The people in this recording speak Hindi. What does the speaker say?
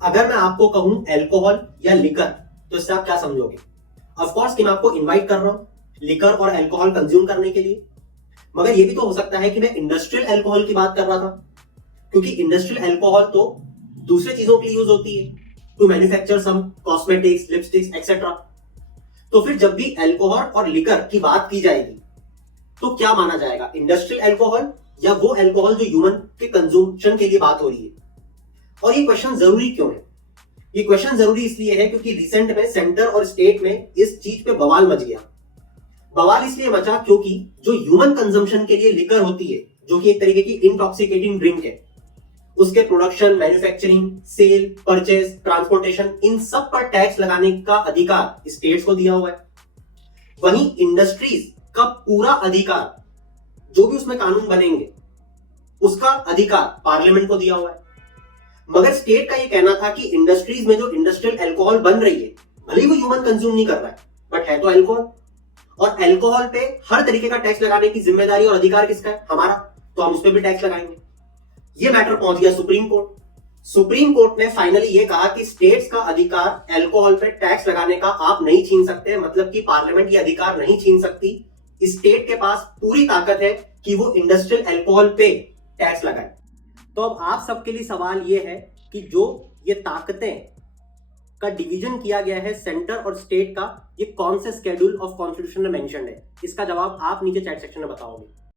अगर मैं आपको कहूं अल्कोहल या लिकर, तो इससे आप क्या समझोगे? ऑफ कोर्स कि मैं आपको इनवाइट कर रहा हूं लिकर और अल्कोहल कंज्यूम करने के लिए, मगर ये भी तो हो सकता है कि मैं इंडस्ट्रियल अल्कोहल की बात कर रहा था, क्योंकि इंडस्ट्रियल अल्कोहल तो दूसरे चीजों के लिए यूज होती है, to manufacture some cosmetics, lipsticks etcetera. तो फिर जब भी अल्कोहल और लिकर की बात की जाएगी तो क्या माना जाएगा, इंडस्ट्रियल अल्कोहल या वो अल्कोहल जो ह्यूमन के कंज्यूमशन के लिए बात हो रही है? और ये क्वेश्चन जरूरी क्यों है? ये क्वेश्चन जरूरी इसलिए है क्योंकि रिसेंट में सेंटर और स्टेट में इस चीज पे बवाल मच गया। बवाल इसलिए मचा क्योंकि जो ह्यूमन कंजम्पशन के लिए लिकर होती है, जो कि एक तरीके की इंटॉक्सिकेटिंग ड्रिंक है, उसके production, manufacturing, sale, purchase, transportation, इन सब पर टैक्स लगाने का अधिकार स्टेट्स को दिया हुआ है। वहीं इंडस्ट्रीज का पूरा अधिकार, जो भी उसमें कानून बनेंगे उसका अधिकार पार्लियामेंट को दिया हुआ है। मगर स्टेट का यह कहना था कि इंडस्ट्रीज में जो इंडस्ट्रियल अल्कोहल बन रही है, भले ही वो ह्यूमन कंज्यूम नहीं कर रहा है, बट है तो अल्कोहल, और अल्कोहल पे हर तरीके का टैक्स लगाने की जिम्मेदारी और अधिकार किसका है? हमारा। तो हम उस पर भी टैक्स लगाएंगे। ये मैटर पहुंच गया सुप्रीम कोर्ट। सुप्रीम कोर्ट ने फाइनली ये कहा कि स्टेट्स का अधिकार अल्कोहल पे टैक्स लगाने का आप नहीं छीन सकते, मतलब कि पार्लियामेंट ये अधिकार नहीं छीन सकती। स्टेट के पास पूरी ताकत है कि वो इंडस्ट्रियल अल्कोहल पे टैक्स लगाए। तो अब आप सबके लिए सवाल ये है कि जो ये ताकतें का डिवीजन किया गया है सेंटर और स्टेट का, ये कौन से शेड्यूल ऑफ कॉन्स्टिट्यूशन में मेंशन्ड है? इसका जवाब आप नीचे चैट सेक्शन में बताओगे।